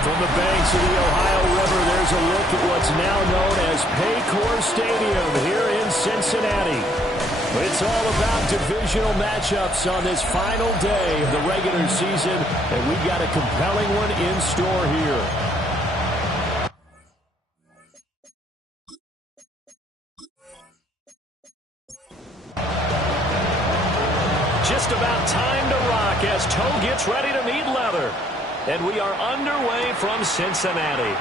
From the banks of the Ohio River, there's a look at what's now known as Paycor Stadium here in Cincinnati. It's all about divisional matchups on this final day of the regular season, and we've got a compelling one in store here. Just about time to rock as Toe gets ready to meet leather. And we are underway from Cincinnati.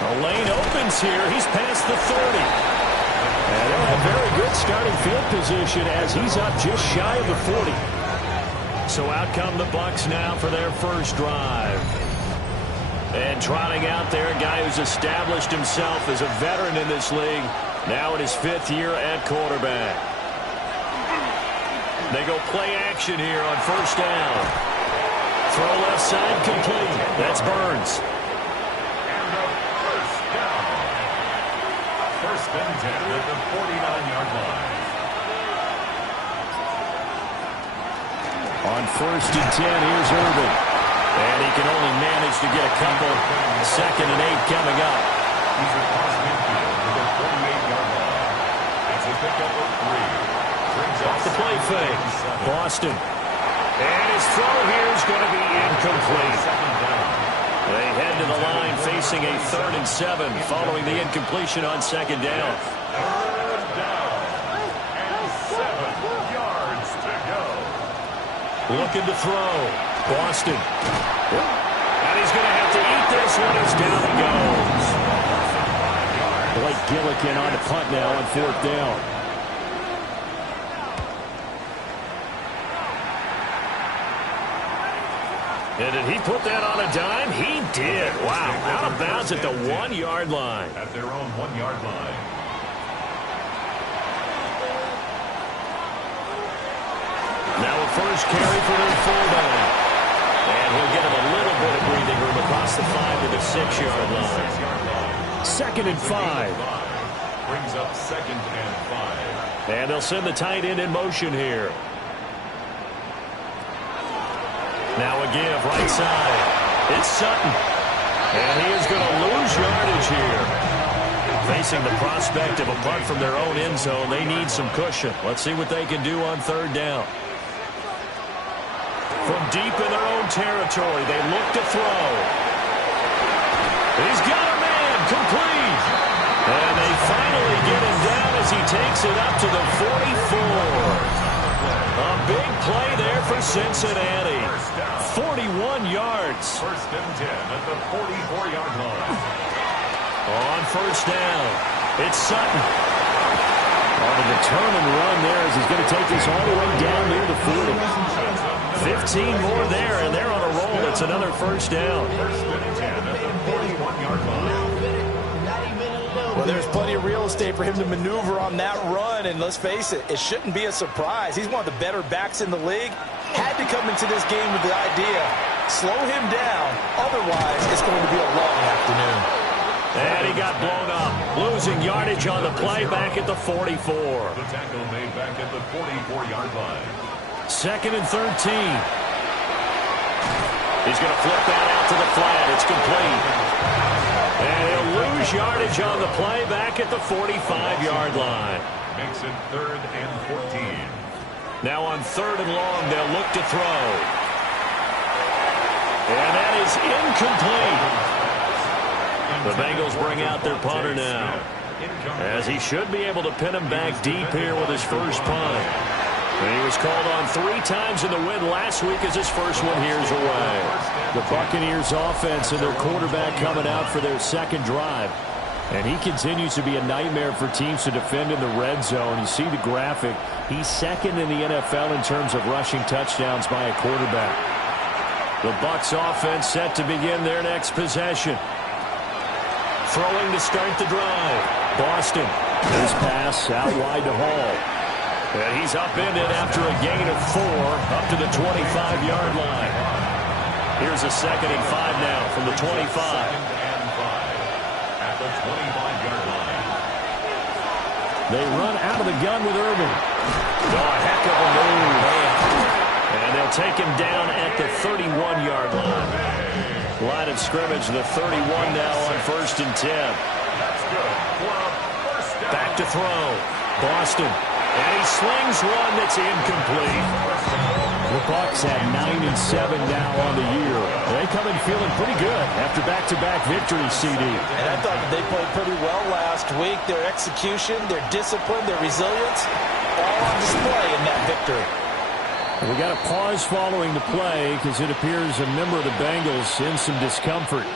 The lane opens here. He's past the 30. And they'll have very good starting field position as he's up just shy of the 40. So out come the Bucs now for their first drive. And trotting out there, a guy who's established himself as a veteran in this league, now in his 5th year at quarterback. They go play action here on first down. Throw left side complete. That's Burns. And a first down. First and 10 at the 49-yard line. On first and 10, here's Irvin. And he can only manage to get a couple. 2nd and 8 coming up. He's across midfield to the 48-yard line. It's a pickup of 3. Off the play fake. Boston. And his throw here is going to be incomplete. They head to the line facing a 3rd and 7 following the incompletion on 2nd down. 3rd down and 7 yards to go. Looking to throw. Boston. And he's going to have to eat this one as down he goes. Blake Gillikin on the punt now on 4th down. And did he put that on a dime? He did. Wow. Out of bounds at the 1-yard line. At their own 1-yard line. Now a first carry for their fullback. And he'll get him a little bit of breathing room across the 5 to the 6-yard line. 2nd and 5. Brings up 2nd and 5. And they'll send the tight end in motion here. Now a give, right side. It's Sutton. And he is going to lose yardage here. Facing the prospect of a punt from their own end zone, they need some cushion. Let's see what they can do on 3rd down. From deep in their own territory, they look to throw. He's got a man, complete. And they finally get him down as he takes it up to the 44. A big play there for Cincinnati. 41 yards. 1st and 10 at the 44-yard line. On first down, it's Sutton. On a determined run there as he's going to take this all the way down near the 40. 15 more there, and they're on a roll. It's another first down. 1st and 10 at the 41-yard line. Well, there's plenty of real estate for him to maneuver on that run, and let's face it, it shouldn't be a surprise. He's one of the better backs in the league. Had to come into this game with the idea, slow him down, otherwise it's going to be a long afternoon. And he got blown up, losing yardage on the play back at the 44. The tackle made back at the 44-yard line. 2nd and 13. He's going to flip that out to the flat. It's complete. And he'll lose yardage on the play back at the 45-yard line. Makes it 3rd and 14. Now on 3rd and long, they'll look to throw. And that is incomplete. The Bengals bring out their punter now, as he should be able to pin him back deep here with his first punt. And he was called on 3 times in the win last week as his first one here's away. The Buccaneers offense and their quarterback coming out for their 2nd drive. And he continues to be a nightmare for teams to defend in the red zone. You see the graphic. He's 2nd in the NFL in terms of rushing touchdowns by a quarterback. The Bucs offense set to begin their next possession. Throwing to start the drive. Boston. His pass out wide to Hall. And he's upended after a gain of 4 up to the 25-yard line. Here's a 2nd and 5 now from the 25. At the 25-yard line. They run out of the gun with Irvin. Oh, a heck of a move. And they'll take him down at the 31-yard line. Line of scrimmage, the 31 now on 1st and 10. That's good for a first down. Back to throw. Boston. And he slings one that's incomplete. The Bucs at 9-7 now on the year. They come in feeling pretty good after back-to-back victories, CD. And I thought they played pretty well last week. Their execution, their discipline, their resilience, all on display in that victory. We got a pause following the play because it appears a member of the Bengals in some discomfort.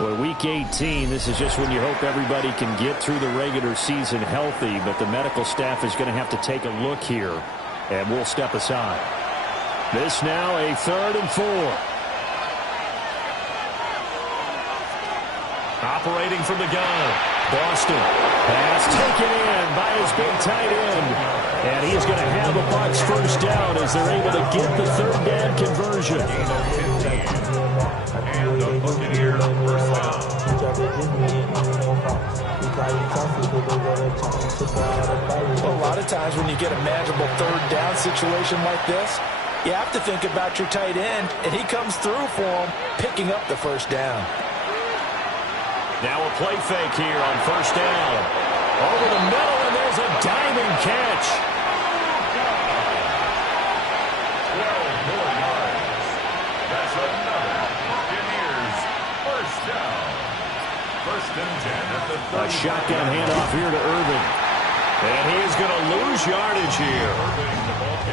Well, week 18, this is just when you hope everybody can get through the regular season healthy, but the medical staff is going to have to take a look here, and we'll step aside. This now a 3rd and 4. Operating from the gun. Boston. Pass taken in by his big tight end. And he's going to have a Bucs first down as they're able to get the 3rd down conversion. And the Buccaneers first down. Well, a lot of times when you get a manageable 3rd down situation like this, you have to think about your tight end, and he comes through for him, picking up the first down. Now a play fake here on 1st down. Over the middle, and there's a diving catch. 12 more yards. That's another Buccaneers first down. 1st and 10 at the 30. A shotgun handoff here to Irvin. And he is going to lose yardage here.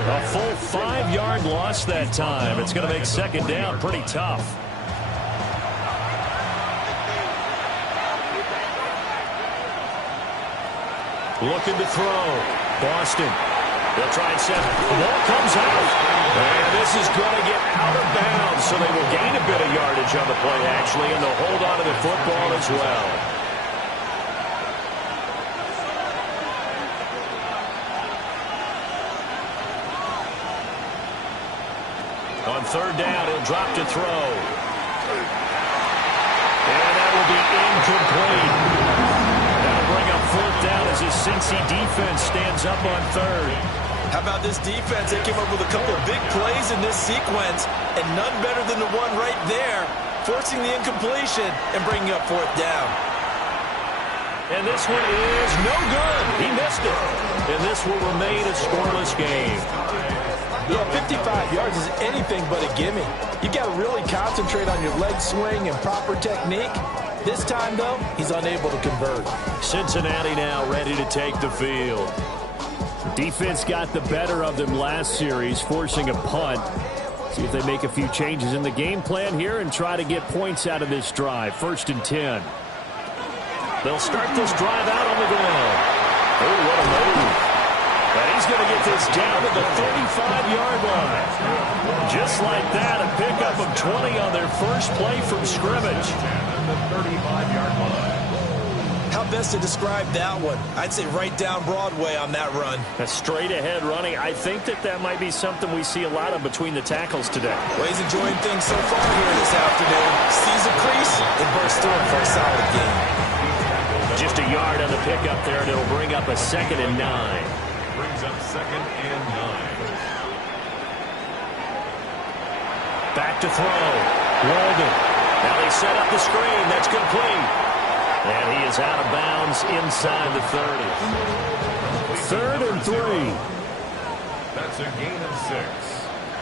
A full 5-yard loss that time. It's going to make 2nd down pretty tough. Looking to throw. Boston. They'll try and set. The ball comes out. And this is going to get out of bounds, so they will gain a bit of yardage on the play, actually, and they'll hold on to the football as well. On 3rd down, he'll drop to throw. And that will be incomplete. That'll bring up 4th down as his Cincy defense stands up on 3rd. How about this defense? They came up with a couple of big plays in this sequence, and none better than the one right there, forcing the incompletion and bringing up 4th down. And this one is no good. He missed it. And this will remain a scoreless game. Yeah, 55 yards is anything but a gimme. You got to really concentrate on your leg swing and proper technique. This time, though, he's unable to convert. Cincinnati now ready to take the field. Defense got the better of them last series, forcing a punt. See if they make a few changes in the game plan here and try to get points out of this drive. 1st and 10. They'll start this drive out on the ground. Oh, what a move. And he's going to get this down to the 35-yard line. Just like that, a pickup of 20 on their first play from scrimmage. The 35-yard line. How best to describe that one? I'd say right down Broadway on that run. A straight-ahead running. I think that might be something we see a lot of between the tackles today. Well, he's enjoying things so far here this afternoon. Sees a crease and bursts through him for a solid gain. Just a yard on the pickup there, and it'll bring up a 2nd and 9. Brings up 2nd and 9. Back to throw. Walden. Now they set up the screen. That's complete. And he is out of bounds inside the 30. 3rd and 3. That's a gain of 6.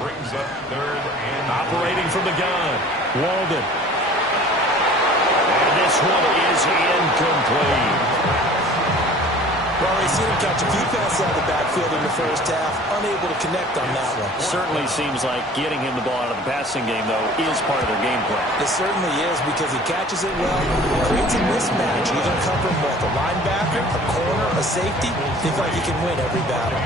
Brings up 3rd and operating from the gun. Walden. And this one is incomplete. Well, they've seen him catch a few passes out of the backfield in the first half, unable to connect on that one. Certainly seems like getting him the ball out of the passing game, though, is part of their game plan. It certainly is because he catches it well, creates a mismatch. He's going to come from both a linebacker, a corner, a safety. Seems like he can win every battle.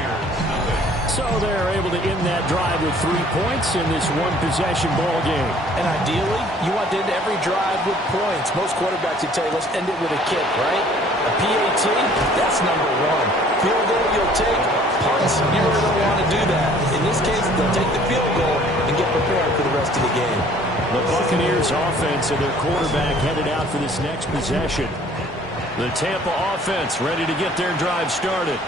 So they're able to end that drive with 3 points in this one-possession ball game. And ideally, you want to end every drive with points. Most quarterbacks would tell you, let's end it with a kick, right? A PAT, that's number 1. field goal you'll take. Punts, you really don't want to do that. In this case, they'll take the field goal and get prepared for the rest of the game. The Buccaneers offense and their quarterback headed out for this next possession. The Tampa offense ready to get their drive started.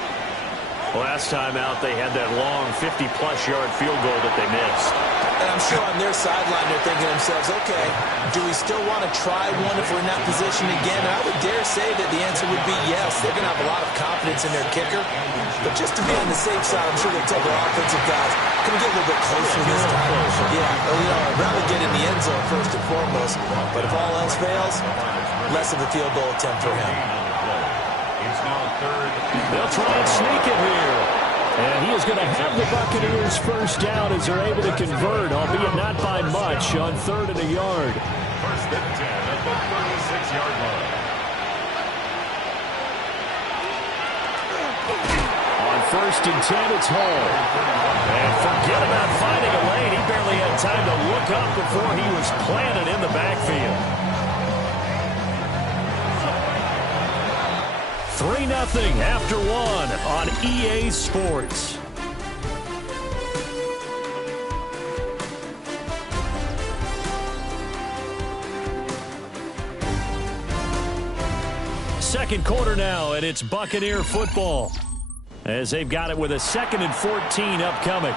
Last time out, they had that long 50-plus yard field goal that they missed. And I'm sure on their sideline they're thinking to themselves, okay, do we still want to try one if we're in that position again? And I would dare say that the answer would be yes. They're going to have a lot of confidence in their kicker. But just to be on the safe side, I'm sure they'll tell their offensive guys, can we get a little bit closer this time? Yeah, I'd rather get in the end zone first and foremost. But if all else fails, less of a field goal attempt for him. They'll try and sneak it here. And he is going to have the Buccaneers first down as they're able to convert, albeit not by much, on 3rd and a yard. First and 10 at the 36-yard line. On 1st and 10, it's Hall. And forget about finding a lane. He barely had time to look up before he was planted in the backfield. 3-0 after 1 on EA Sports. Second quarter now, and it's Buccaneer football as they've got it with a 2nd and 14 upcoming.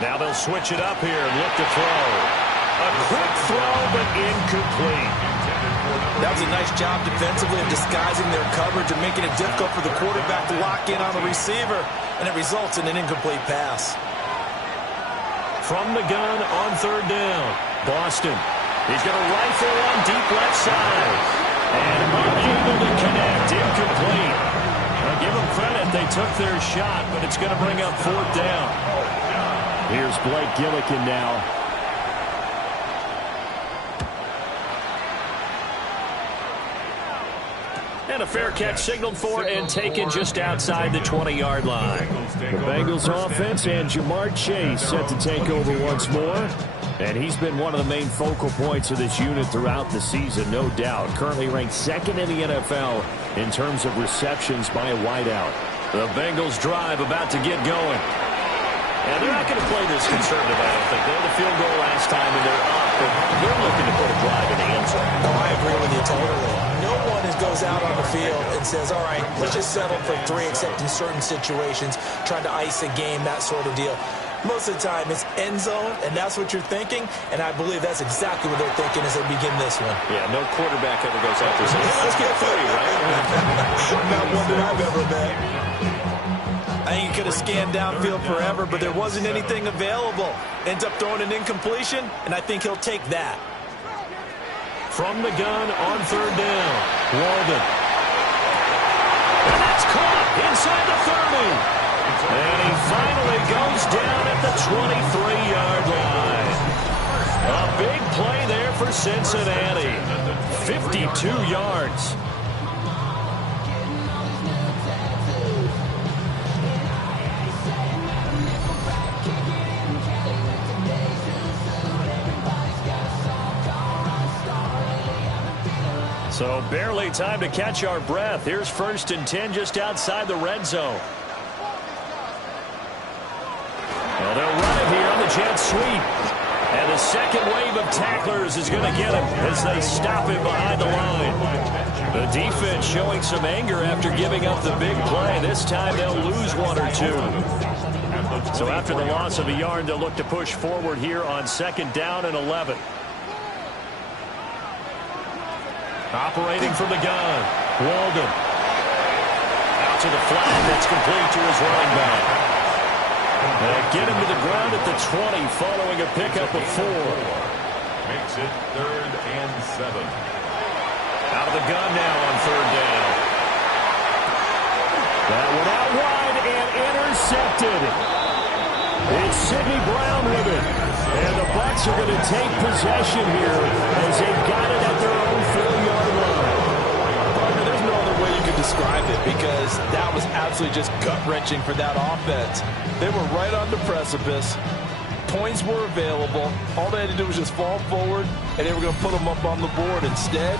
Now they'll switch it up here and look to throw. A quick throw, but incomplete. That was a nice job defensively of disguising their coverage and making it difficult for the quarterback to lock in on the receiver, and it results in an incomplete pass. From the gun on 3rd down, Boston. He's going to rifle one deep left side. And unable to connect, incomplete. I'll give them credit, they took their shot, but it's going to bring up 4th down. Here's Blake Gillikin now. And a fair catch signaled for and taken just outside the 20-yard line. The Bengals offense and Jamar Chase set to take over once more. And he's been one of the main focal points of this unit throughout the season, no doubt. Currently ranked 2nd in the NFL in terms of receptions by a wideout. The Bengals drive about to get going. And they're not going to play this conservative, I don't think. They had a field goal last time, and they're up. But they're looking to put a drive in the end zone. No, I agree with you totally. No one goes out on the field and says, all right, let's just settle for 3, except in certain situations, trying to ice a game, that sort of deal. Most of the time, it's end zone, and that's what you're thinking, and I believe that's exactly what they're thinking as they begin this one. Yeah, no quarterback ever goes out there saying, let's get 3, right? Not one that I've ever met. I think he could have scanned downfield forever, but there wasn't anything available. Ends up throwing an incompletion, and I think he'll take that. From the gun on 3rd down, Walden. And that's caught inside the 30. And he finally goes down at the 23-yard line. A big play there for Cincinnati. 52 yards. So barely time to catch our breath. Here's 1st and 10 just outside the red zone. Well, they'll run it here on the jet sweep. And the second wave of tacklers is going to get him as they stop him behind the line. The defense showing some anger after giving up the big play. This time they'll lose 1 or 2. So after the loss of a yard, they'll look to push forward here on 2nd down and 11. Operating from the gun, Walden. Out to the flat, that's complete to his running back. Get him to the ground at the 20 following a pickup of 4. Makes it 3rd and 7. Out of the gun now on 3rd down. That one out wide and intercepted. It's Sidney Brown with it. And the Bucs are going to take possession here as they've got it at their own 4-yard line. Partner, there's no other way you could describe it because that was absolutely just gut-wrenching for that offense. They were right on the precipice, points were available. All they had to do was just fall forward, and they were going to put them up on the board. Instead,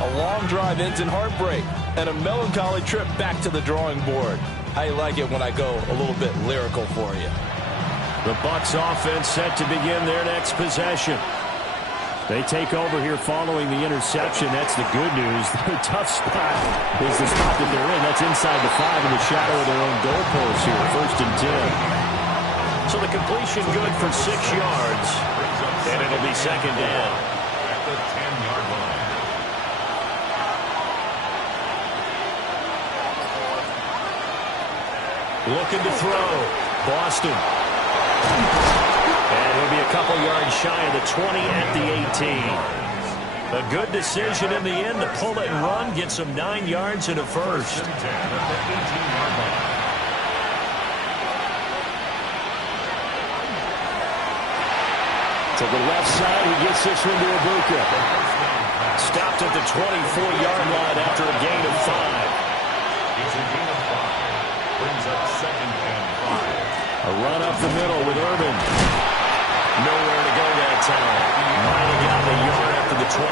a long drive ends in heartbreak and a melancholy trip back to the drawing board. I like it when I go a little bit lyrical for you. The Bucs offense set to begin their next possession. They take over here following the interception. That's the good news. The tough spot is the spot that they're in. That's inside the 5 in the shadow of their own goalpost here. 1st and 10. So the completion good for 6 yards. And it'll be 2nd down. At the 10-yard line. Looking to throw. Boston. And he'll be a couple yards shy of the 20 at the 18. A good decision in the end to pull it and run, get some 9 yards and a first. At the 18-yard line. To the left side, he gets this one to Ibuka. Stopped at the 24-yard line after a gain of 5. It's a gain of 5. Brings up 2nd and 5. A run up the middle with Urban. Nowhere to go that time. Might have gotten a yard after the 25.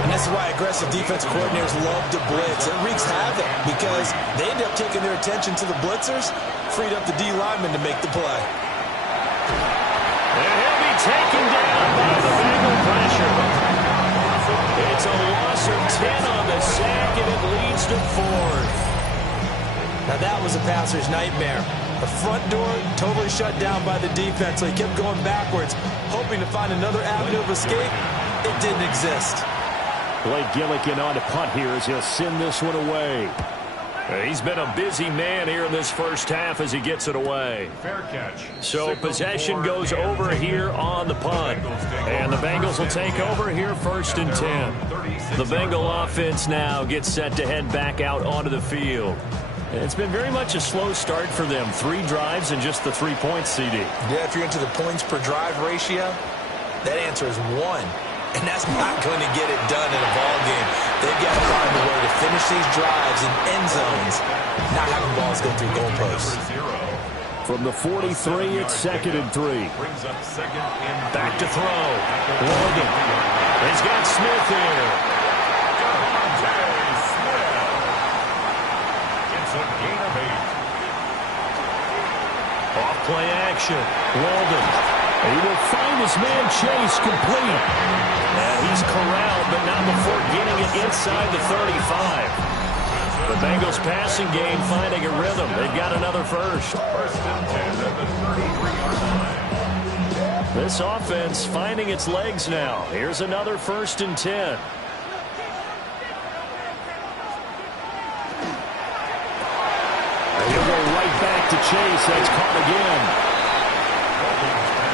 And this is why aggressive defense coordinators love to blitz. It wreaks havoc because they end up taking their attention to the blitzers, freed up the D lineman to make the play. And he'll be taken down by the Bengal pressure. It's a loss of 10 on the sack, and it leads to 4th. Now that was a passer's nightmare. The front door totally shut down by the defense, so he kept going backwards, hoping to find another avenue of escape. It didn't exist. Blake Gillikin on to punt here as he'll send this one away. He's been a busy man here in this first half as he gets it away. Fair catch. So possession goes over here on the punt. And the Bengals will take over here 1st and 10. The Bengal offense now gets set to head back out onto the field. It's been very much a slow start for them. 3 drives and just the 3 points, CD. Yeah, if you're into the points per drive ratio, that answer is 1. And that's not going to get it done in a ball game. They've got to find a way to finish these drives in end zones, not having balls go through goalposts. From the 43, it's 2nd and 3. Brings up 2nd and 3. Back to throw. Logan. He's got Smith here. It's a gain of 8. Off play action. Walden. He will find his man Chase complete. And he's corralled, but not before getting it inside the 35. The Bengals passing game finding a rhythm. They've got another first. 1st and 10 at the 33-yard line. This offense finding its legs now. Here's another 1st and 10. He'll go right back to Chase. That's caught again.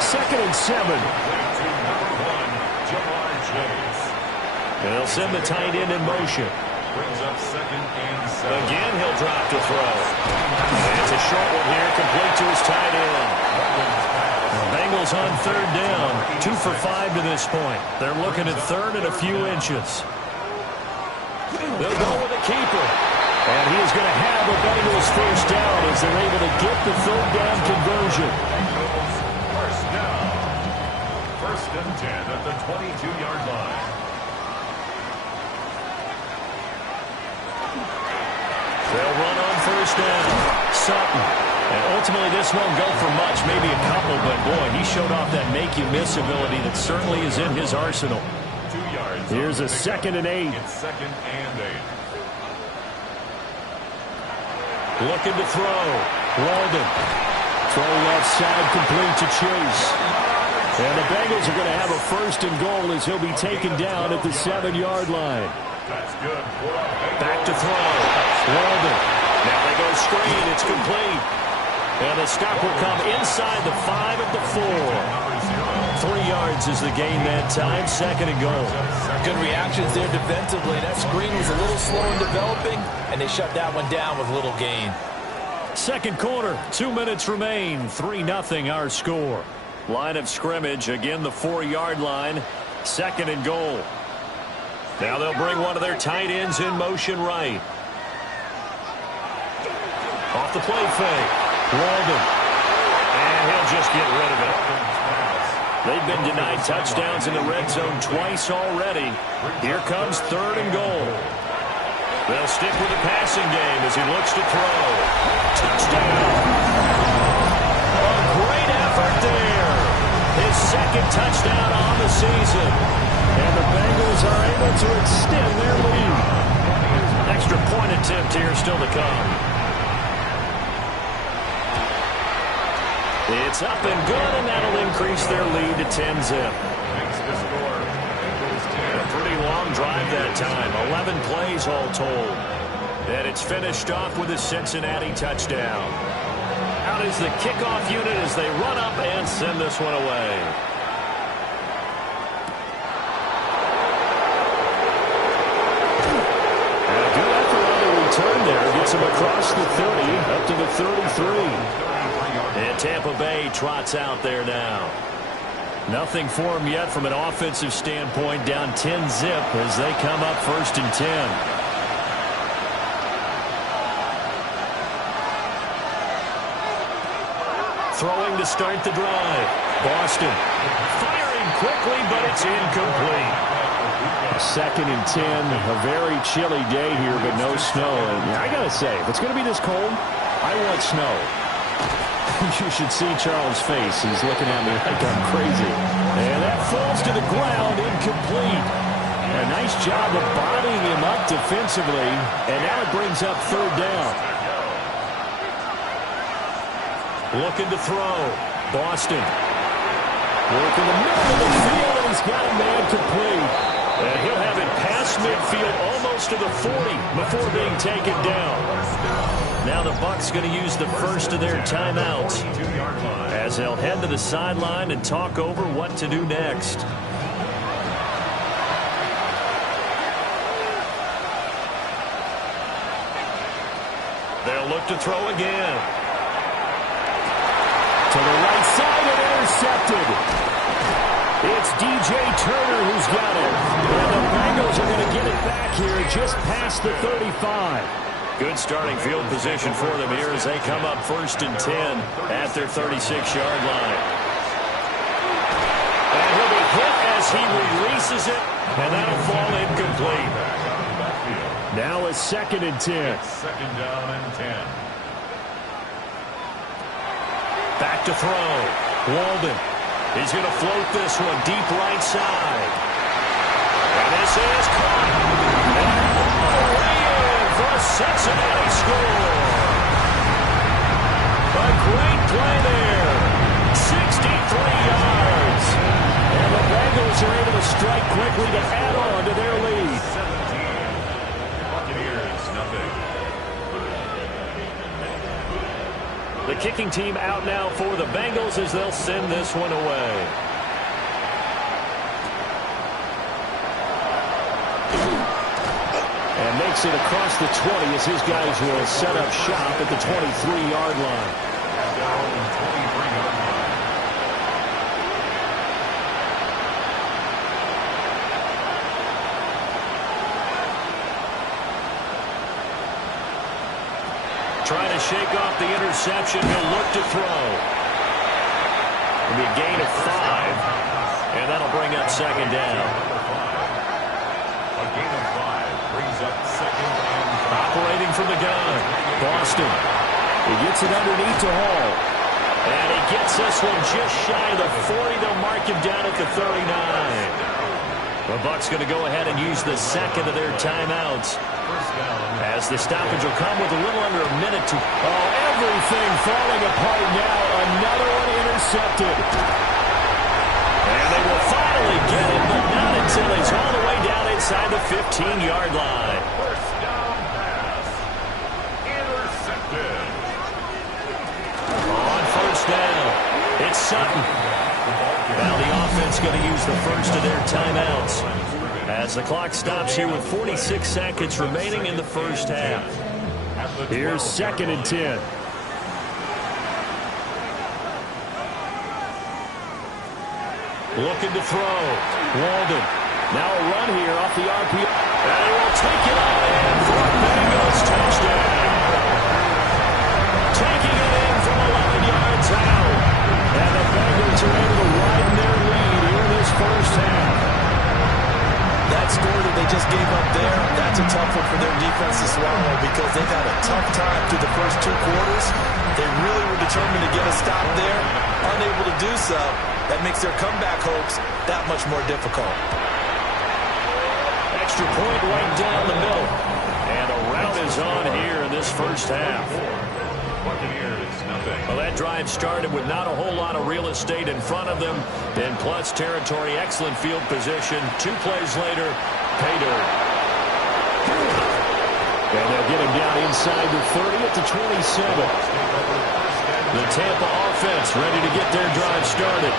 2nd and 7. They'll send the tight end in motion. Brings up 2nd and 7. Again, he'll drop to throw. It's a short one here, complete to his tight end. The Bengals on 3rd down, 2 for 5 to this point. They're looking at 3rd and a few inches. They'll go with a keeper. And he is going to have the Bengals first down as they're able to get the 3rd down conversion. First down. 1st and 10 at the 22-yard line. They'll run on 1st down. Sutton. And ultimately this won't go for much, maybe a couple, but boy, he showed off that make-you-miss ability that certainly is in his arsenal. 2 yards. Here's a 2nd and 8. It's 2nd and 8. Looking to throw. Walden. Throw left side complete to Chase. And the Bengals are going to have a 1st and goal as he'll be taken down at the 7-yard line. That's good. Back to throw. Walden. Now they go screen. It's complete. And the stop will come inside the 5 at the 4. 3 yards is the gain that time. 2nd and goal. Good reactions there defensively. That screen was a little slow in developing, and they shut that one down with little gain. 2nd quarter, 2 minutes remain. 3-0 our score. Line of scrimmage, again the 4-yard line. 2nd and goal. Now they'll bring one of their tight ends in motion right. Off the play fake. Walden. And he'll just get rid of it. They've been denied touchdowns in the red zone twice already. Here comes 3rd and goal. They'll stick with the passing game as he looks to throw. Touchdown! A great effort there. His 2nd touchdown on the season. And the Bengals are able to extend their lead. Extra point attempt here still to come. It's up and good, and that'll increase their lead to 10-zip. A pretty long drive that time, 11 plays all told. And it's finished off with a Cincinnati touchdown. Out is the kickoff unit as they run up and send this one away. And a good effort on the return there. Gets him across the 30, up to the 33. And Tampa Bay trots out there now. Nothing for him yet from an offensive standpoint, down 10-zip as they come up 1st and 10. Throwing to start the drive. Boston firing quickly, but it's incomplete. 2nd and 10, a very chilly day here, but no snow. And I got to say, if it's going to be this cold, I want snow. You should see Charles' face. He's looking at me like I'm crazy. And that falls to the ground, incomplete. A nice job of bodying him up defensively. And now it brings up 3rd down. Looking to throw. Boston. Working the middle of the field, and he's got a man complete. And he'll have it past midfield almost to the 40 before being taken down. Now the Bucs going to use the first of their timeouts as they'll head to the sideline and talk over what to do next. They'll look to throw again. To the right side and intercepted. It's DJ Turner who's got it. And the Bengals are going to get it back here just past the 35. Good starting field position for them here as they come up 1st and 10 at their 36-yard line. And he'll be hit as he releases it, and that'll fall incomplete. Now it's 2nd and 10. 2nd down and 10. Back to throw. Walden. He's going to float this one deep right side. And this is caught. And all the way in for a Cincinnati score. A great play there. 63 yards. And the Bengals are able to strike quickly to add on to their lead. 17. Buccaneers, nothing. The kicking team out now for the Bengals as they'll send this one away. And makes it across the 20 as his guys will set up shop at the 23-yard line. Trying to shake off the interception. He'll look to throw. It'll be a gain of 5. And that'll bring up 2nd down. A gain of 5 brings up 2nd and 5. Operating from the gun. Boston. He gets it underneath to Hall. And he gets this one just shy of the 40. They'll mark him down at the 39. The Bucs going to go ahead and use the 2nd of their timeouts. As the stoppage will come with a little under a minute to... Oh, everything falling apart now. Another one intercepted. And they will finally get it, but not until he's all the way down inside the 15-yard line. First down pass. Intercepted. On 1st down, it's Sutton. Now the offense going to use the first of their timeouts as the clock stops here with 46 seconds remaining in the first half. Here's 2nd and 10. Looking to throw. Walden. Now a run here off the RPO. And he will take it all in for a Bengals touchdown. Taking it in from 11 yards out. first half. That score that they just gave up there, that's a tough one for their defense to swallow because they've had a tough time through the first 2 quarters. They really were determined to get a stop there. Unable to do so, that makes their comeback hopes that much more difficult. Extra point right down the middle. And a rout is on here in this first half. Buccaneers, nothing. Well, that drive started with not a whole lot of real estate in front of them. In clutch territory, excellent field position. 2 plays later, pay dirt. And they'll get him down inside the 30 at the 27. The Tampa offense ready to get their drive started.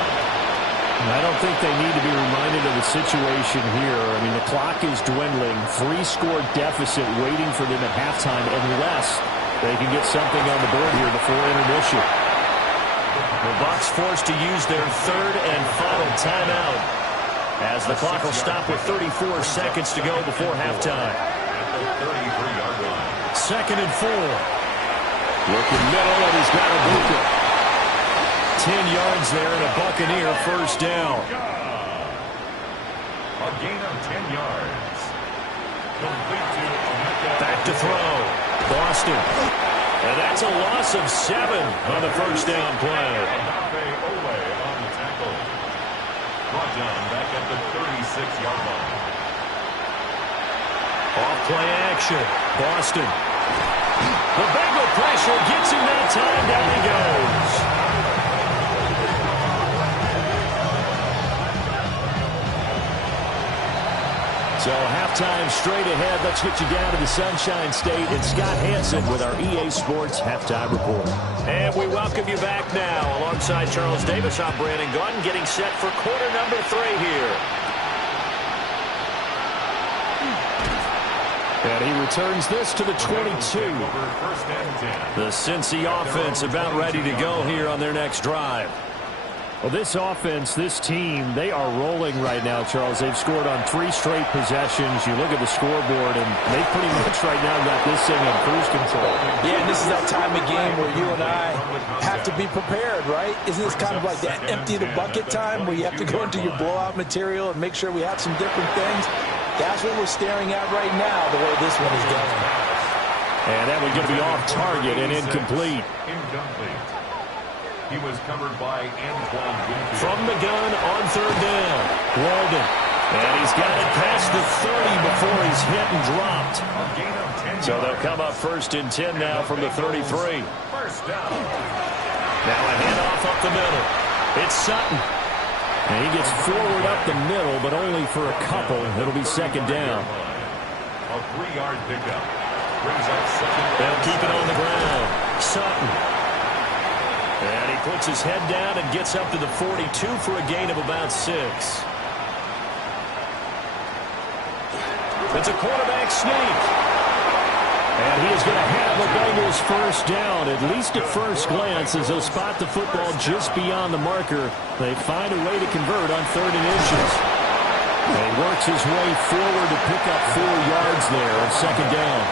I don't think they need to be reminded of the situation here. I mean, the clock is dwindling. 3-score deficit waiting for them at halftime unless they can get something on the board here before intermission. The Bucs forced to use their 3rd and final timeout as the clock will stop with 34 seconds to go before halftime. 2nd and 4. Looking middle, and he's got a Buca. 10 yards there and a Buccaneer first down. A gain of 10 yards. Complete to mcfl. Back to throw. Boston. And that's a loss of 7 on the first down play. On the tackle. Brought down back at the 36-yard line. Off play action. Boston. The Bengal pressure gets him that time. Down he goes. So halftime straight ahead. Let's get you down to the Sunshine State and Scott Hansen with our EA Sports Halftime Report. And we welcome you back now. Alongside Charles Davis, I'm Brandon Gordon getting set for quarter number 3 here. And he returns this to the 22. The Cincy offense about ready to go here on their next drive. Well, this offense, this team, they are rolling right now, Charles. They've scored on 3 straight possessions. You look at the scoreboard, and they pretty much right now got this thing on cruise control. Yeah, and this is that time of game where you and I have to be prepared, right? Isn't this kind of like that empty the bucket time where you have to go into your blowout material and make sure we have some different things? That's what we're staring at right now, the way this one is going. And that one's going to be off target and incomplete. He was covered by Antoine Winfield. From the gun on 3rd down. Walden. And he's got it past the 30 before he's hit and dropped. So they'll come up 1st and 10 now from the 33. First down. Now a handoff up the middle. It's Sutton. And he gets forward up the middle, but only for a couple. It'll be 2nd down. A 3-yard pickup. Brings up 2nd. They'll keep it on the ground. Sutton. And he puts his head down and gets up to the 42 for a gain of about 6. It's a quarterback sneak. And he is going to have the Bengals first down, at least at first glance, as they'll spot the football just beyond the marker. They find a way to convert on 3rd and inches. And he works his way forward to pick up 4 yards there on 2nd down.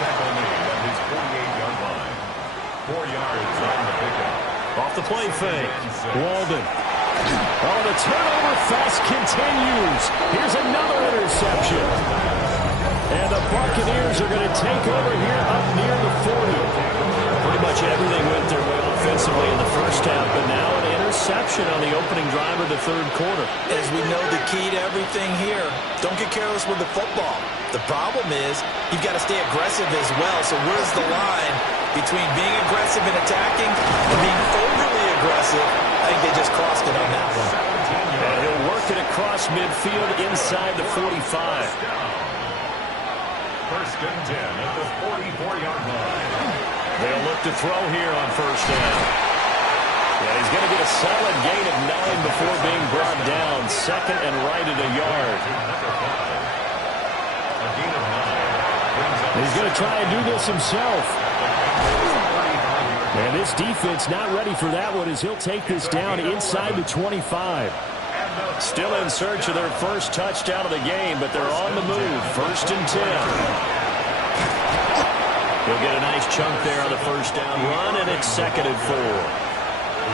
Tackle made at his 48-yard line. 4 yards on the pickup. Off the play fake. Walden. Oh, the turnover fest continues. Here's another interception. And the Buccaneers are going to take over here up near the 40. Pretty much everything went their way offensively in the first half, but now an interception on the opening drive of the 3rd quarter. As we know, the key to everything here, don't get careless with the football. The problem is you've got to stay aggressive as well. So where's the line between being aggressive and attacking and being overly aggressive? I think they just crossed it on that one. And he'll work it across midfield inside the 45. 1st and 10 at the 44-yard line. They'll look to throw here on 1st down. Yeah, he's going to get a solid gain of 9 before being brought down. 2nd and right at a yard. A gain of 9. He's going to try and do this himself. And this defense not ready for that one as he'll take this down inside the 25. Still in search of their first touchdown of the game, but they're on the move. 1st and 10. He'll get a nice chunk there on the first down run, and it's 2nd and 4. The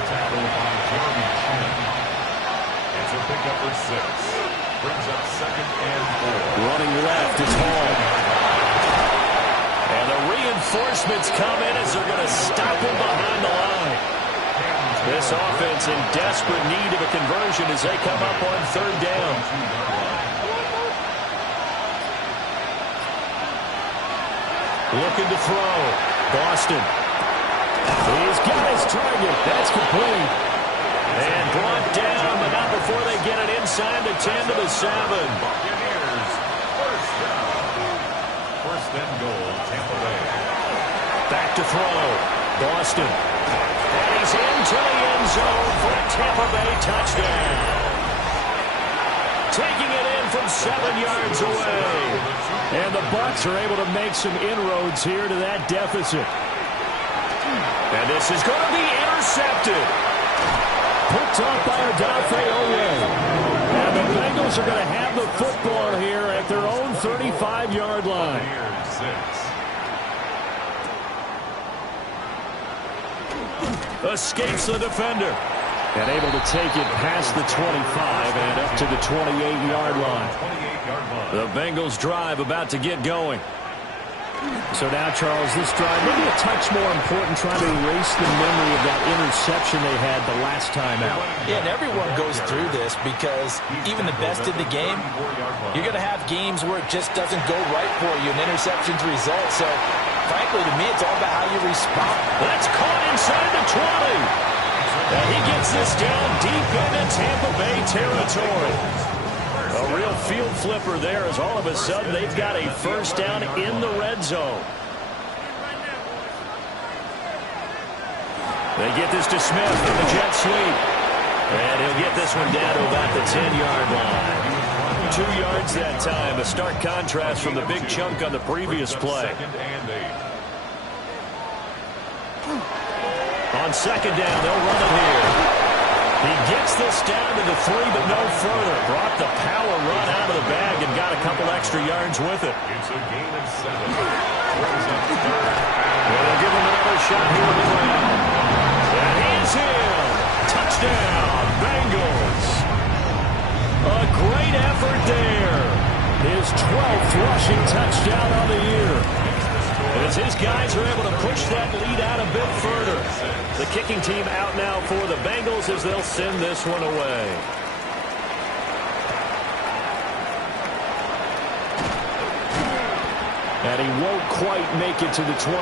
tackle by Jeremy Chin. It's a pickup for 6. Brings up 2nd and 4. Running left, it's Hall. And the reinforcements come in as they're going to stop him behind the line. This offense in desperate need of a conversion as they come up on 3rd down. Looking to throw. Boston. He's got his target. That's complete. And brought down, but not before they get it inside the 10 to the 7. Buccaneers, first down. 1st and goal, Tampa Bay. Back to throw. Boston. And he's into the end zone for a Tampa Bay touchdown. Taking it in from 7 yards away. And the Bucs are able to make some inroads here to that deficit. And this is going to be intercepted. Picked off by Odafe Oweh. And the Bengals are going to have the football here at their own 35-yard line. Escapes the defender. And able to take it past the 25 and up to the 28-yard line. The Bengals drive about to get going. So now, Charles, this drive maybe a touch more important, trying to erase the memory of that interception they had the last time out. Yeah, and everyone goes through this because even the best in the game, you're going to have games where it just doesn't go right for you, and interceptions result. So, frankly, to me, it's all about how you respond. That's caught inside the 20. And he gets this down deep into Tampa Bay territory. A real field flipper there as all of a sudden they've got a first down in the red zone. They get this to Smith in the jet sweep. And he'll get this one down to about the 10-yard line. 2 yards that time. A stark contrast from the big chunk on the previous play. On 2nd down, they'll run it here. He gets this down to the 3, but no further. Brought the power run out of the bag and got a couple extra yards with it. It's a gain of 7. Well, they'll give him another shot here on the ground. And he's in. Touchdown, Bengals. A great effort there. His 12th rushing touchdown on the year. As his guys are able to push that lead out a bit further. The kicking team out now for the Bengals as they'll send this one away. And he won't quite make it to the 25.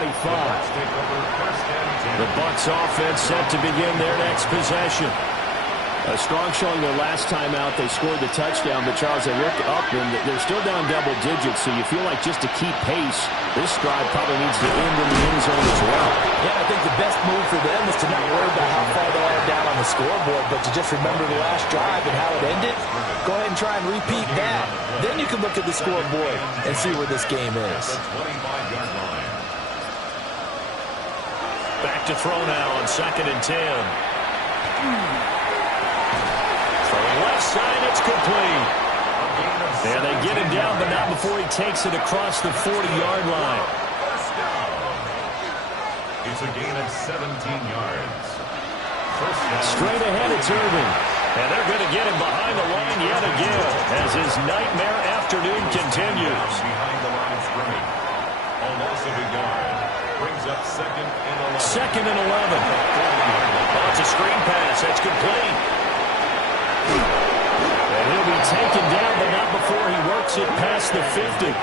The Bucs offense set to begin their next possession. A strong showing their last time out. They scored the touchdown, but Charles, they look up and they're still down double digits, so you feel like just to keep pace, this drive probably needs to end in the end zone as well. Yeah, I think the best move for them is to not worry about how far they are down on the scoreboard, but to just remember the last drive and how it ended. Go ahead and try and repeat that. Then you can look at the scoreboard and see where this game is. Back to throw now on 2nd and 10. Left side, it's complete. And they get him down, but not before he takes it across the 40-yard line. It's a gain of 17 yards. Straight ahead, it's Irving. And they're going to get him behind the line yet again as his nightmare afternoon continues. Behind the line of scrimmage. A loss of a yard. Brings up 2nd and 11. 2nd and 11. Oh, it's a screen pass. That's complete. And he'll be taken down, but not before he works it past the 50.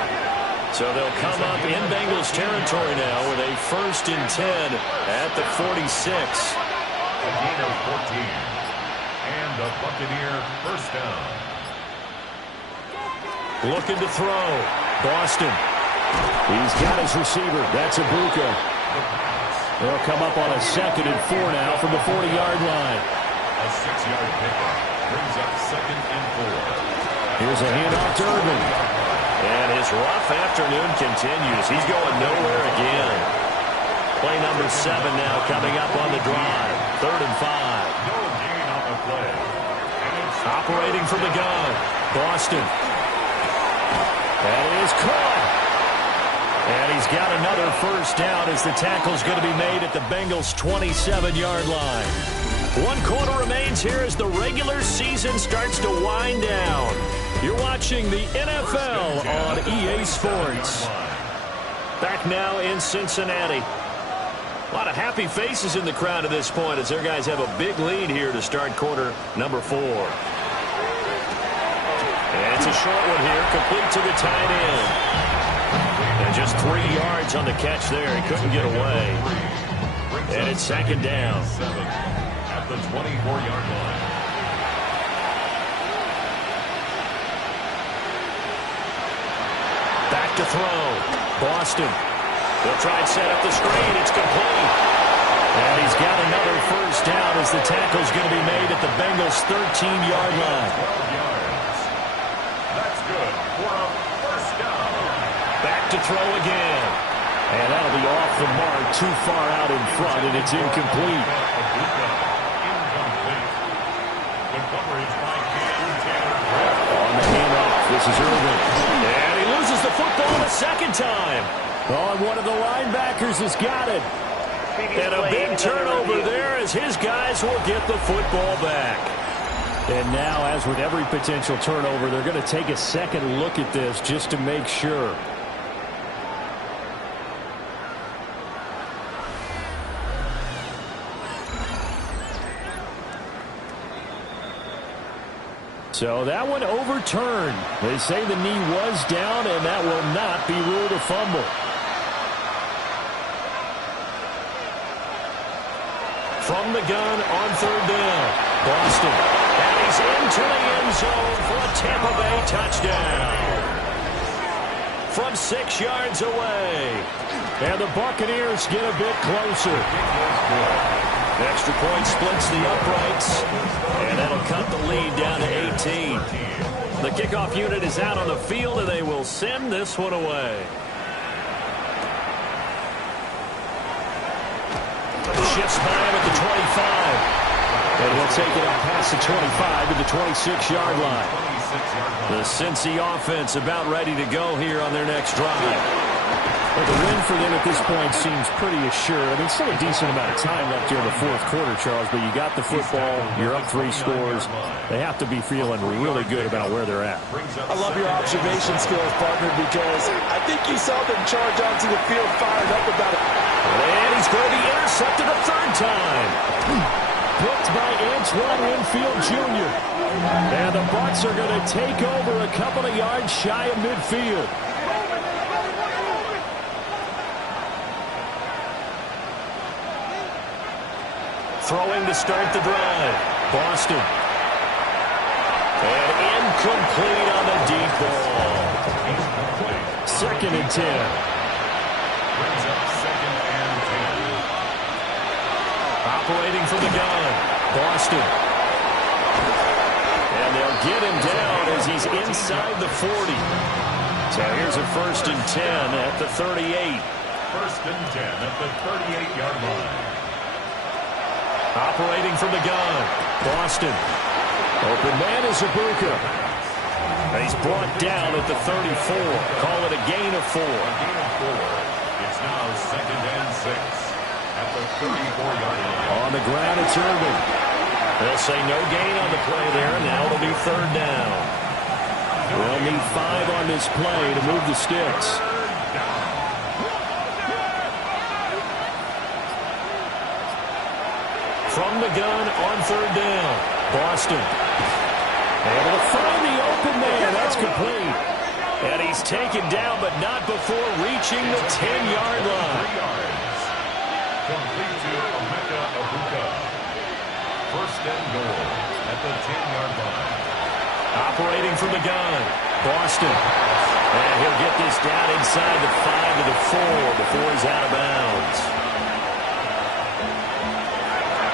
So they'll come up in Bengals territory now with a 1st and 10 at the 46. A gain of 14. And a Buccaneer first down. Looking to throw. Boston. He's got his receiver. That's Ibuka. They'll come up on a 2nd and 4 now from the 40-yard line. A 6-yard pickup. Brings up 2nd and 4. Here's a handoff to Irving. And his rough afternoon continues. He's going nowhere again. Play number 7 now coming up on the drive. 3rd and 5. No gain on the play. Operating from the gun. Boston. That is caught. And he's got another first down as the tackle's going to be made at the Bengals' 27-yard line. 1 quarter remains here as the regular season starts to wind down. You're watching the NFL on EA Sports. Back now in Cincinnati. A lot of happy faces in the crowd at this point as their guys have a big lead here to start quarter number 4. And it's a short one here, complete to the tight end. And just 3 yards on the catch there. He couldn't get away. And it's second down. At the 24-yard line. Back to throw. Boston. They'll try and set up the screen. It's complete. And he's got another first down as the tackle's going to be made at the Bengals' 13-yard line. 12 yards. That's good for a first down. Back to throw again. And that'll be off the mark, too far out in front, and it's incomplete. On the handoff, this is Irvin. And he loses the football a second time. Oh, and one of the linebackers has got it. And a big turnover there as his guys will get the football back. And now, as with every potential turnover, they're going to take a second look at this just to make sure. So that one overturned. They say the knee was down, and that will not be ruled a fumble. From the gun on third down, Boston. And he's into the end zone for a Tampa Bay touchdown. From 6 yards away. And the Buccaneers get a bit closer. Extra point splits the uprights, and that'll cut the lead down to 18. The kickoff unit is out on the field, and they will send this one away. Shifts by him at the 25. And we'll take it up past the 25 to the 26-yard line. The Cincy offense about ready to go here on their next drive. Well, the win for them at this point seems pretty assured. I mean, still a decent amount of time left here in the fourth quarter, Charles, but you got the football, you're up 3 scores. They have to be feeling really good about where they're at. I love your observation skills, partner, because I think you saw them charge onto the field fired up about it. And he's going to be intercepted a third time. Picked by Antoine Winfield Jr. And the Bucs are going to take over a couple of yards shy of midfield. Throwing to start the drive. Boston. And incomplete on the deep ball. Second and 10. Brings up second and 10. Operating from the gun. Boston. And they'll get him down as he's inside the 40. So here's a first and 10 at the 38. First and 10 at the 38-yard line. Operating from the gun. Boston. Open man is Ibuka. He's brought down at the 34. Call it a gain of 4. It's now second and 6 at the 34-yard line. On the ground, it's Irvin. They'll say no gain on the play there. Now it'll be third down. They'll need 5 on this play to move the sticks. From the gun on third down. Boston. Able to find the open man. That's complete. And he's taken down, but not before reaching the 10-yard line. 3 yards. Complete to Ibuka. First and goal at the 10-yard line. Operating from the gun. Boston. And he'll get this down inside the 5 to the 4 before he's out of bounds.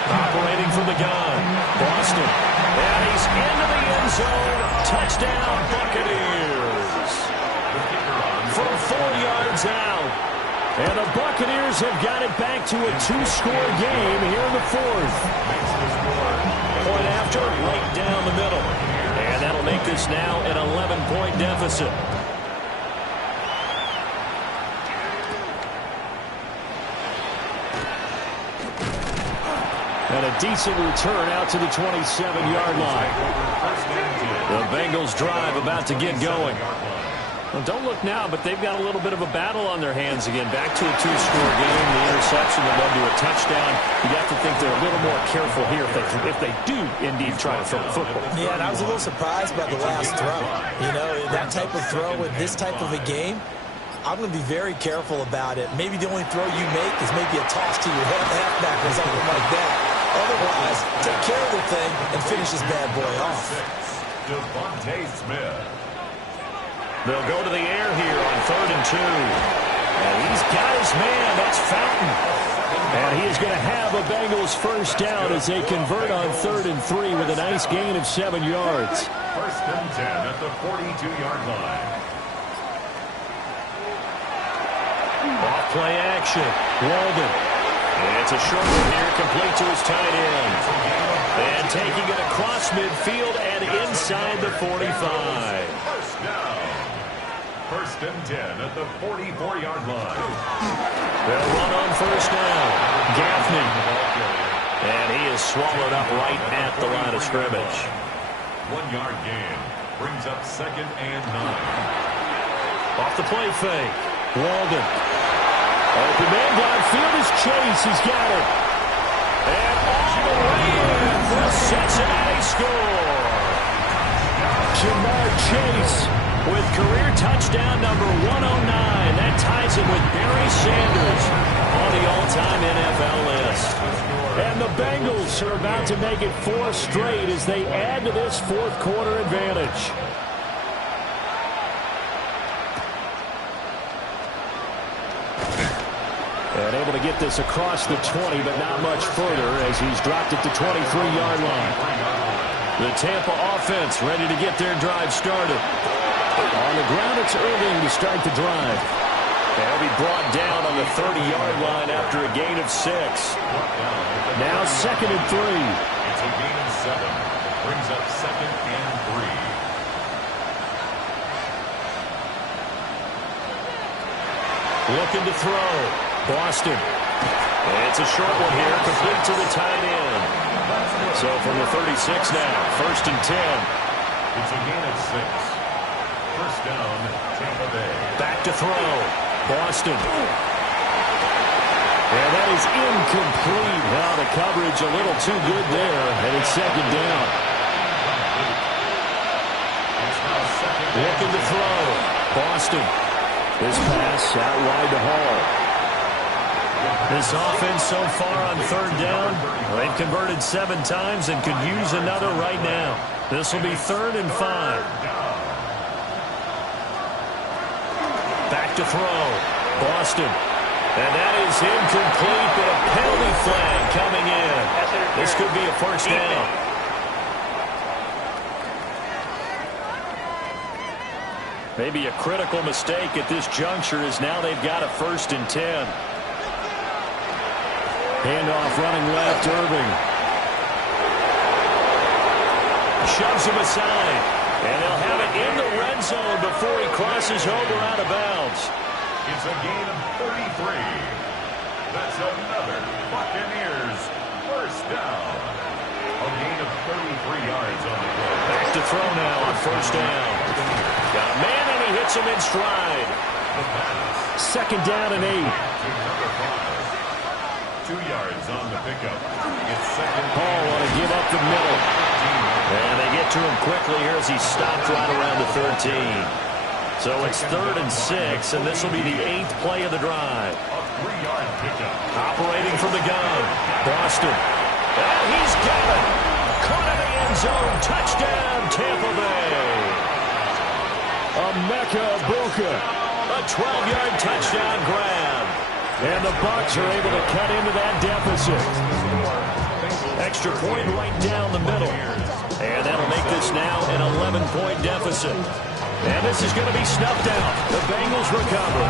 Operating from the gun. Boston. And he's into the end zone. Touchdown, Buccaneers. From 4 yards out. And the Buccaneers have got it back to a 2-score game here in the fourth. Point after, right down the middle. And that'll make this now an 11-point deficit. And a decent return out to the 27-yard line. The Bengals drive about to get going. Well, don't look now, but they've got a little bit of a battle on their hands again. Back to a two-score game. The interception that led to a touchdown. You have to think they're a little more careful here if they do indeed try to throw the football. Yeah, and I was a little surprised by the last throw. You know, that type of throw in this type of a game, I'm going to be very careful about it. Maybe the only throw you make is maybe a toss to your halfback or something like that. Otherwise, take care of the thing and finish this bad boy off. Devontae Smith. They'll go to the air here on 3rd and 2. And he's got his man. That's Fountain. And he is going to have a Bengals first down as they convert on 3rd and 3 with a nice gain of 7 yards. 1st and 10 at the 42-yard line. Off play action. Walden. And it's a short one here, complete to his tight end. And taking it across midfield and inside the 45. First down. 1st and 10 at the 44-yard line. They'll run on first down. Gaffney. And he is swallowed up right at the line of scrimmage. 1-yard gain. Brings up 2nd and 9. Off the play fake. Walden. Open man downfield is Chase. He's got it. And all the way in for a Cincinnati score. Jamar Chase with career touchdown number 109. That ties him with Barry Sanders on the all-time NFL list. And the Bengals are about to make it 4 straight as they add to this fourth quarter advantage. And able to get this across the 20, but not much further as he's dropped it to 23-yard line. The Tampa offense ready to get their drive started. On the ground, it's Irving to start the drive. They'll be brought down on the 30-yard line after a gain of 6. Now 2nd and 3. It's a gain of 7. Brings up 2nd and 3. Looking to throw. Boston. It's a short one here, complete to the tight end. So from the 36 now, 1st and 10. It's a gain of 6. First down, Tampa Bay. Back to throw. Boston. And that is incomplete. Now the coverage a little too good there, and it's 2nd down. Looking to throw. Boston. This pass out wide to Hall. This offense so far on 3rd down, they've converted 7 times and could use another right now. This will be 3rd and 5. Back to throw. Boston. And that is incomplete, but a penalty flag coming in. This could be a first down. Maybe a critical mistake at this juncture as now they've got a 1st and 10. Handoff running left, Irving. Shoves him aside. And they'll have it in the red zone before he crosses over out of bounds. It's a gain of 33. That's another Bucaneers first down. A gain of 33 yards on the play. Back to throw now on first down. Got a man and he hits him in stride. 2nd down and 8. 2 yards on the pickup. It's 2nd. Paul want to give up the middle. And they get to him quickly here as he stopped right around the 13. So it's 3rd and 6, and this will be the 8th play of the drive. A 3-yard pickup. Operating from the gun. Boston. And he's got it. Caught in the end zone. Touchdown, Tampa Bay. Buca. A 12-yard touchdown grab. And the Bucs are able to cut into that deficit. Extra point right down the middle. And that'll make this now an 11-point deficit. And this is going to be snuffed out. The Bengals recover.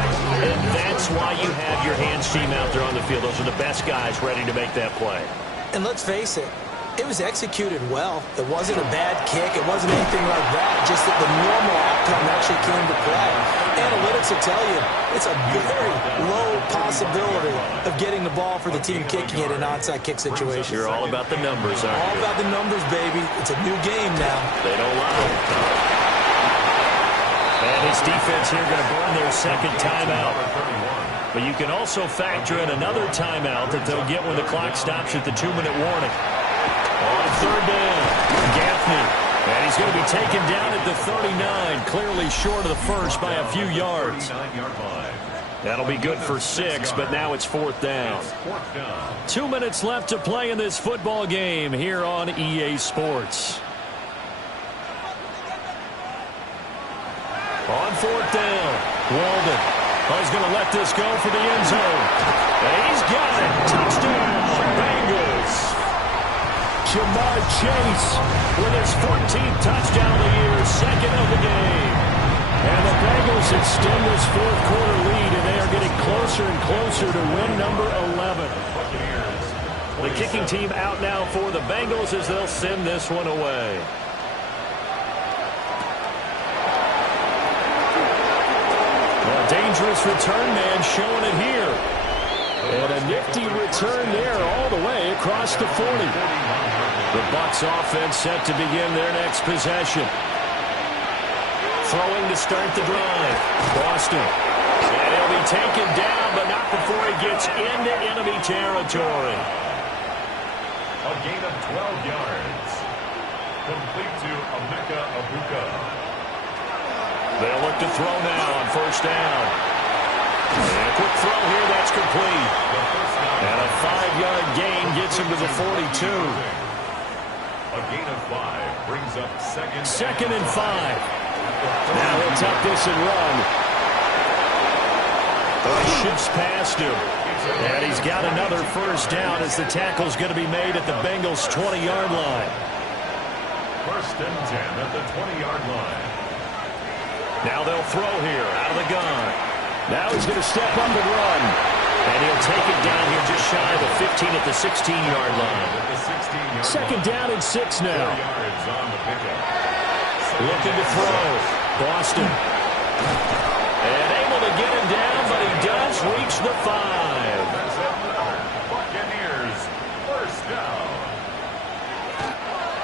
And that's why you have your hands team out there on the field. Those are the best guys ready to make that play. And let's face it, it was executed well. It wasn't a bad kick. It wasn't anything like that. Just that the normal outcome actually came to play. Analytics will tell you it's a very low possibility of getting the ball for the team kicking it in an onside kick situation. You're all about the numbers, aren't you? All about the numbers, baby. It's a new game now. They don't lie. And his defense here going to burn their second timeout. But you can also factor in another timeout that they'll get when the clock stops at the 2-minute warning. On third down, Gaffney. And he's going to be taken down at the 39, clearly short of the first by a few yards. That'll be good for 6, but now it's 4th down. 2 minutes left to play in this football game here on EA Sports. On 4th down, Walden. Oh, he's going to let this go for the end zone. And he's got it. Touchdown, Bengals. Jamar Chase with his 14th touchdown of the year, second of the game. And the Bengals extend this fourth-quarter lead, and they are getting closer and closer to win number 11. The kicking team out now for the Bengals as they'll send this one away. A dangerous return man showing it here. And a nifty return there all the way across the 40. The Bucs offense set to begin their next possession. Throwing to start the drive. Boston. And he'll be taken down, but not before he gets into enemy territory. A gain of 12 yards. Complete to mcfl. They'll look to throw now on first down. And a quick throw here, that's complete. And a 5-yard gain gets him to the 42. A gain of 5 brings up second and 5. Now he'll tuck this and run. Shifts past him. And he's got another first down as the tackle's going to be made at the Bengals' 20-yard line. 1st and 10 at the 20-yard line. Now they'll throw here out of the gun. Now he's going to step up and run. And he'll take it down here just shy of the 15 at the 16-yard line. Second down and 6 now. Looking to throw. Boston. And able to get him down, but he does reach the 5. Bucaneers, first down.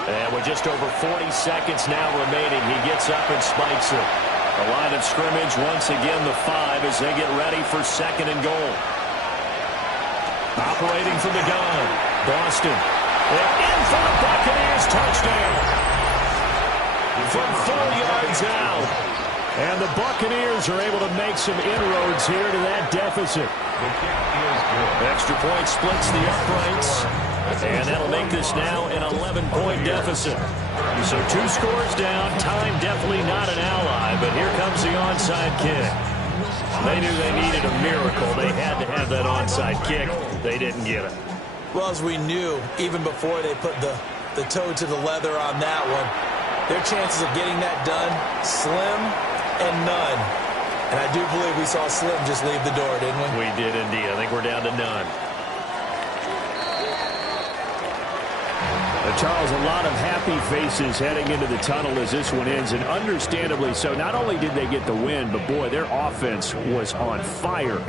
And with just over 40 seconds now remaining, he gets up and spikes it. The line of scrimmage once again the 5 as they get ready for second and goal. Operating from the gun, Boston. And in for the Buccaneers, touchdown. From 4 yards out. And the Buccaneers are able to make some inroads here to that deficit. Extra point splits the uprights. And that'll make this now an 11-point deficit. So 2 scores down. Time definitely not an ally, but here comes the onside kick. They knew they needed a miracle. They had to have that onside kick. They didn't get it. Well, as we knew, even before they put the toe to the leather on that one, their chances of getting that done, slim and none. And I do believe we saw Slim just leave the door, didn't we? We did indeed. I think we're down to none. Charles, a lot of happy faces heading into the tunnel as this one ends, and understandably so. Not only did they get the win, but boy, their offense was on fire.